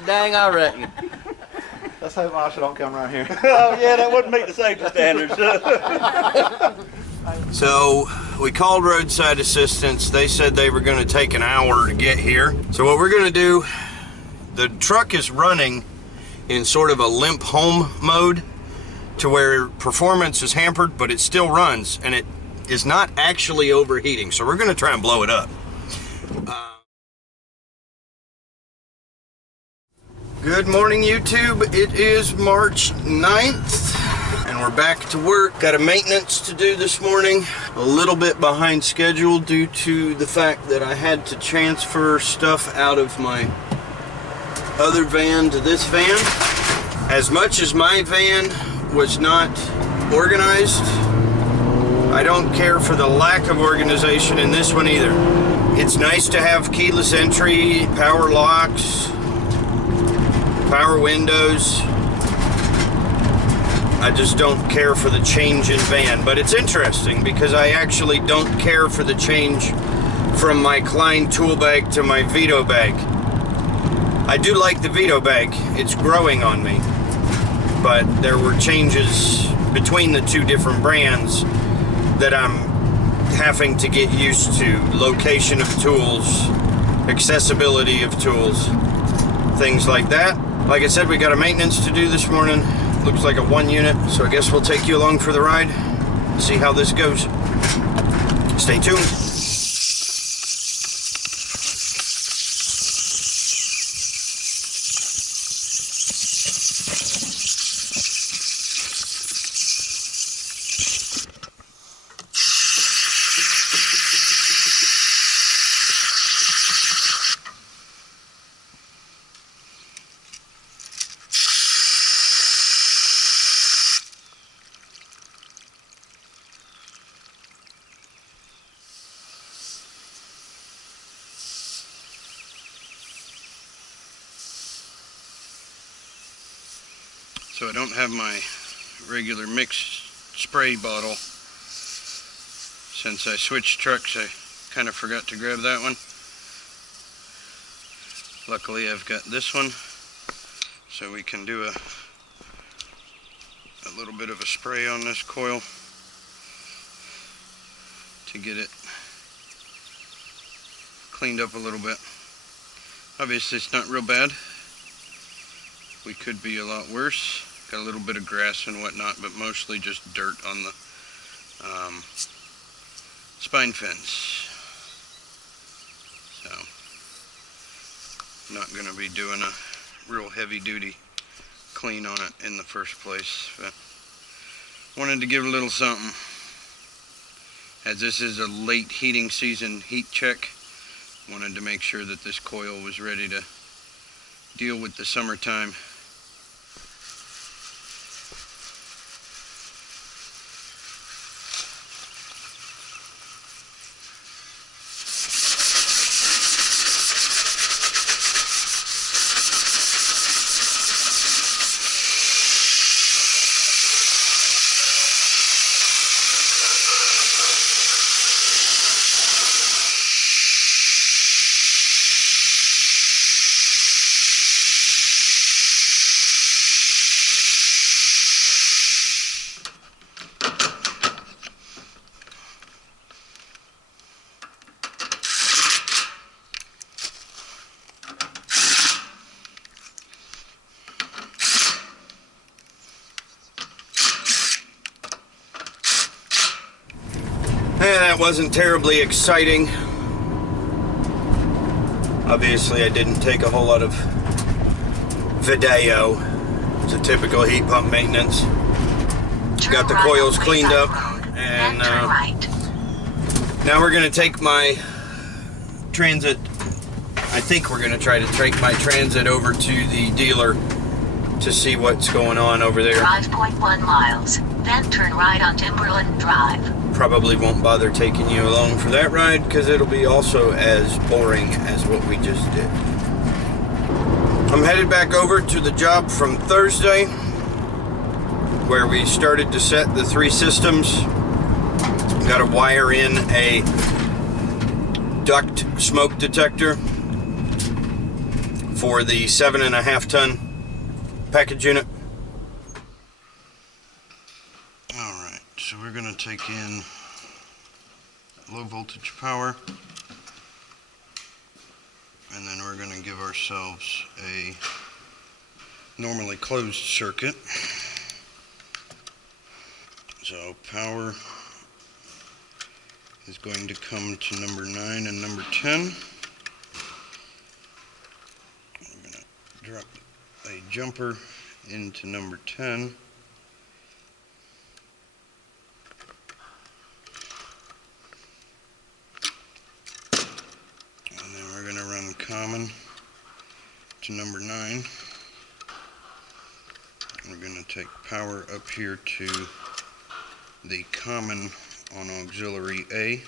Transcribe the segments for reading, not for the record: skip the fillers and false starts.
Hot dang, I reckon. Let's hope Asha don't come around here. Oh yeah, that wouldn't meet the safety standards. So we called roadside assistance. They said they were going to take an hour to get here. So what we're going to do, the truck is running in sort of a limp home mode to where performance is hampered, but it still runs and it is not actually overheating. So we're going to try and blow it up. Good morning, YouTube. It is March 9th. And we're back to work. Got a maintenance to do this morning. A little bit behind schedule due to the fact that I had to transfer stuff out of my other van to this van. As much as my van was not organized, I don't care for the lack of organization in this one either. It's nice to have keyless entry, power locks, power windows. I just don't care for the change in van, but it's interesting because I actually don't care for the change from my Klein tool bag to my Vito bag. I do like the Vito bag, it's growing on me, but there were changes between the two different brands that I'm having to get used to. Location of tools, accessibility of tools, things like that. Like I said, we got a maintenance to do this morning. Looks like a 1 unit, so I guess we'll take you along for the ride, see how this goes. Stay tuned. So I don't have my regular mix spray bottle. Since I switched trucks, I kind of forgot to grab that one. Luckily I've got this one, so we can do a little bit of a spray on this coil to get it cleaned up a little bit. Obviously it's not real bad. We could be a lot worse. Got a little bit of grass and whatnot, but mostly just dirt on the spine fence. So, not going to be doing a real heavy duty clean on it in the first place, but wanted to give a little something. As this is a late heating season heat check, wanted to make sure that this coil was ready to deal with the summertime. That wasn't terribly exciting. Obviously I didn't take a whole lot of video. It's a typical heat pump maintenance. Got the coils cleaned up, and now we're going to take my Transit. I think we're going to try to take my Transit over to the dealer to see what's going on over there. Drive 0.1 miles, then turn right on Timberland Drive. Probably won't bother taking you along for that ride because it'll be also as boring as what we just did. I'm headed back over to the job from Thursday where we started to set the 3 systems. Got to wire in a duct smoke detector for the 7.5 ton package unit. Alright, so we're going to take in low voltage power, and then we're going to give ourselves a normally closed circuit. So power is going to come to number 9 and number 10. I'm going to drop a jumper into number 10. And then we're going to run common to number 9. We're going to take power up here to the common on auxiliary A.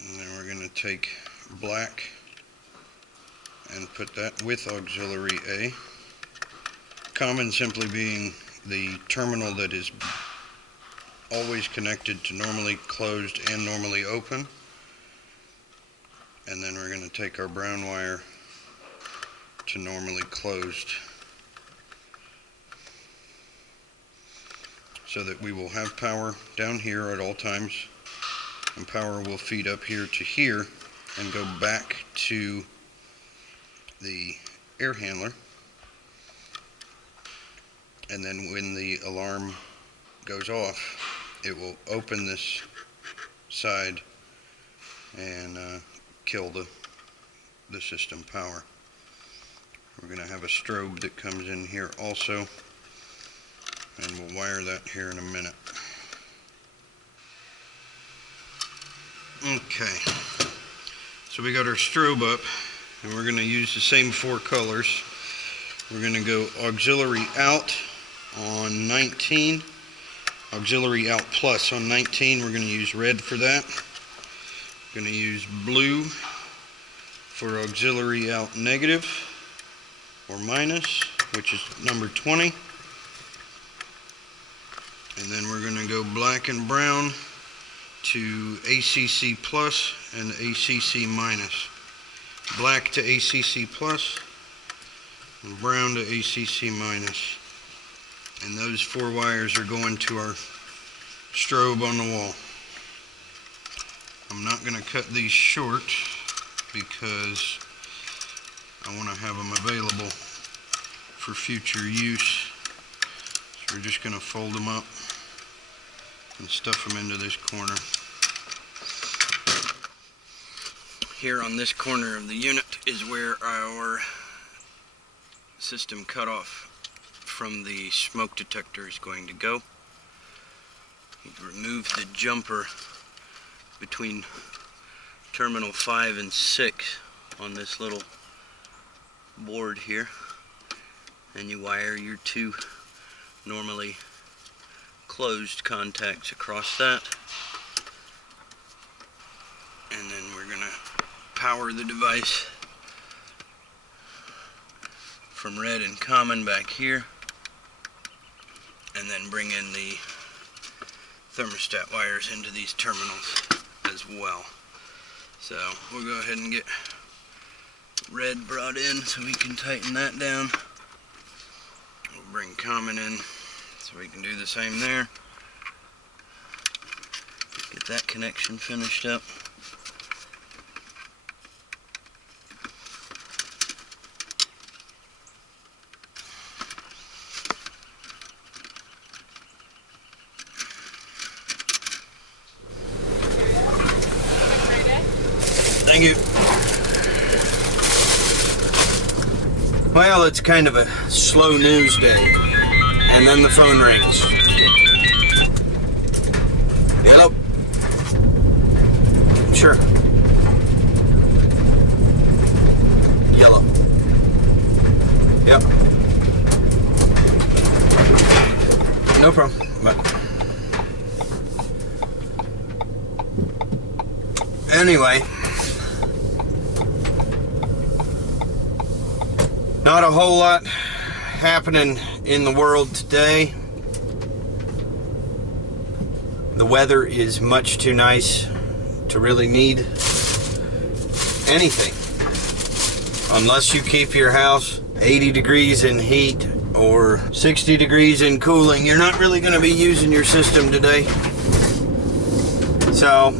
And then we're going to take black and put that with auxiliary A. Common simply being the terminal that is always connected to normally closed and normally open. And then we're going to take our brown wire to normally closed, so that we will have power down here at all times, and power will feed up here to here and go back to the air handler. And then when the alarm goes off, it will open this side and kill the system power. We're going to have a strobe that comes in here also, and we'll wire that here in a minute. Okay, so we got our strobe up, and we're going to use the same 4 colors. We're going to go auxiliary out on 19, auxiliary out plus on 19. We're going to use red for that. We're going to use blue for auxiliary out negative or minus, which is number 20. And then we're going to go black and brown to ACC plus and ACC minus. Black to ACC plus and brown to ACC minus. And those 4 wires are going to our strobe on the wall. I'm not going to cut these short because I want to have them available for future use. So we're just going to fold them up and stuff them into this corner. Here on this corner of the unit is where our system cutoff from the smoke detector is going to go. Remove the jumper between terminal 5 and 6 on this little board here, and you wire your 2 normally closed contacts across that, and then we're going to power the device from red and common back here, and then bring in the thermostat wires into these terminals as well. So we'll go ahead and get red brought in so we can tighten that down. We'll bring common in so we can do the same there. Get that connection finished up. Thank you. Well, it's kind of a slow news day, and then the phone rings. Hello? Sure. Yellow. Yep. No problem. But anyway, not a whole lot happening in the world today. The weather is much too nice to really need anything. Unless you keep your house 80 degrees in heat or 60 degrees in cooling, you're not really going to be using your system today. So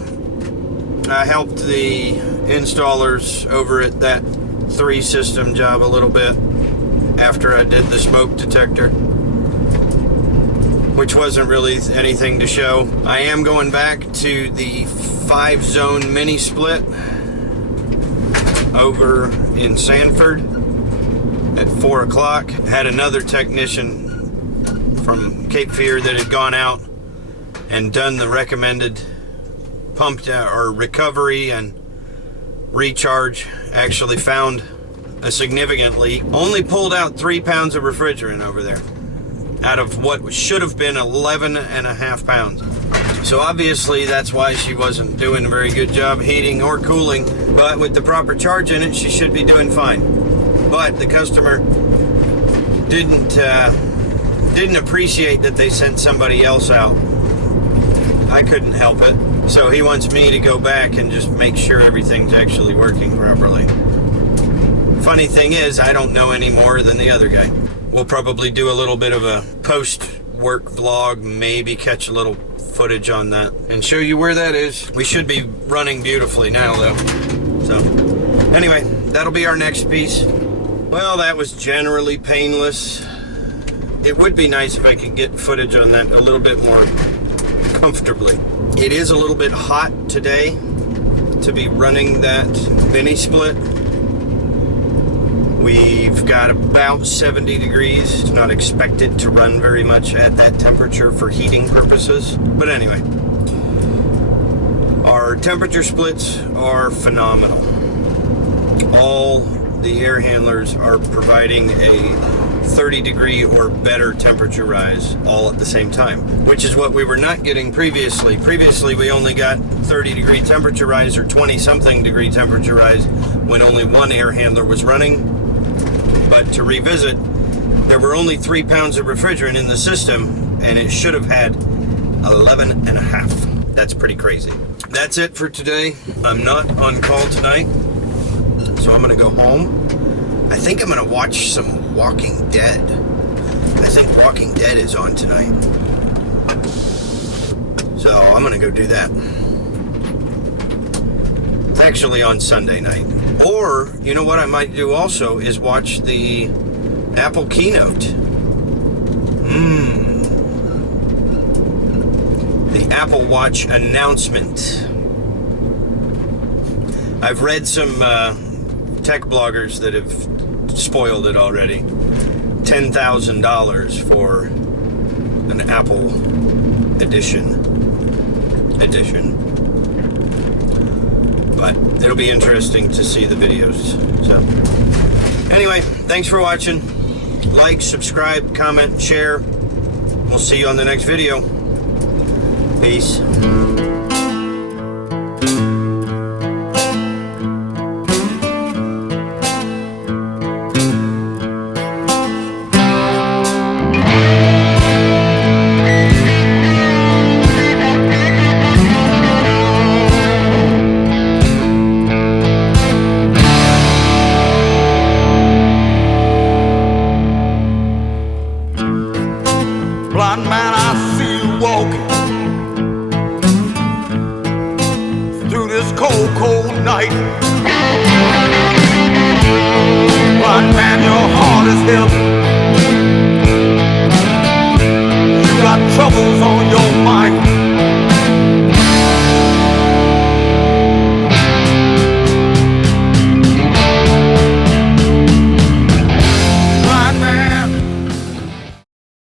I helped the installers over at that 3 system job a little bit after I did the smoke detector, which wasn't really anything to show. I am going back to the 5-zone mini split over in Sanford at 4 o'clock. Had another technician from Cape Fear that had gone out and done the recommended pumped or recovery and recharge. Actually found a significant leak. Only pulled out 3 pounds of refrigerant over there out of what should have been 11.5 pounds. So obviously that's why she wasn't doing a very good job heating or cooling, but with the proper charge in it, she should be doing fine. But the customer didn't appreciate that they sent somebody else out. I couldn't help it. So he wants me to go back and just make sure everything's actually working properly. Funny thing is, I don't know any more than the other guy. We'll probably do a little bit of a post-work vlog, maybe catch a little footage on that and show you where that is. We should be running beautifully now though. So anyway, that'll be our next piece. Well, that was generally painless. It would be nice if I could get footage on that a little bit more comfortably. It is a little bit hot today to be running that mini split. We've got about 70 degrees. It's not expected to run very much at that temperature for heating purposes. But anyway, our temperature splits are phenomenal. All the air handlers are providing a 30 degree or better temperature rise all at the same time, which is what we were not getting previously. Previously, we only got 30 degree temperature rise or 20 something degree temperature rise when only one air handler was running. But to revisit, there were only 3 pounds of refrigerant in the system, and it should have had 11.5. That's pretty crazy. That's it for today. I'm not on call tonight, so I'm gonna go home. I think I'm gonna watch some Walking Dead. I think Walking Dead is on tonight. So I'm gonna go do that. It's actually on Sunday night. Or, you know what I might do also is watch the Apple keynote. The Apple Watch announcement. I've read some tech bloggers that have spoiled it already. $10,000 for an Apple edition. But it'll be interesting to see the videos. So anyway, thanks for watching. Like, subscribe, comment, share. We'll see you on the next video. Peace. Blind man, I see you walking through this cold, cold night.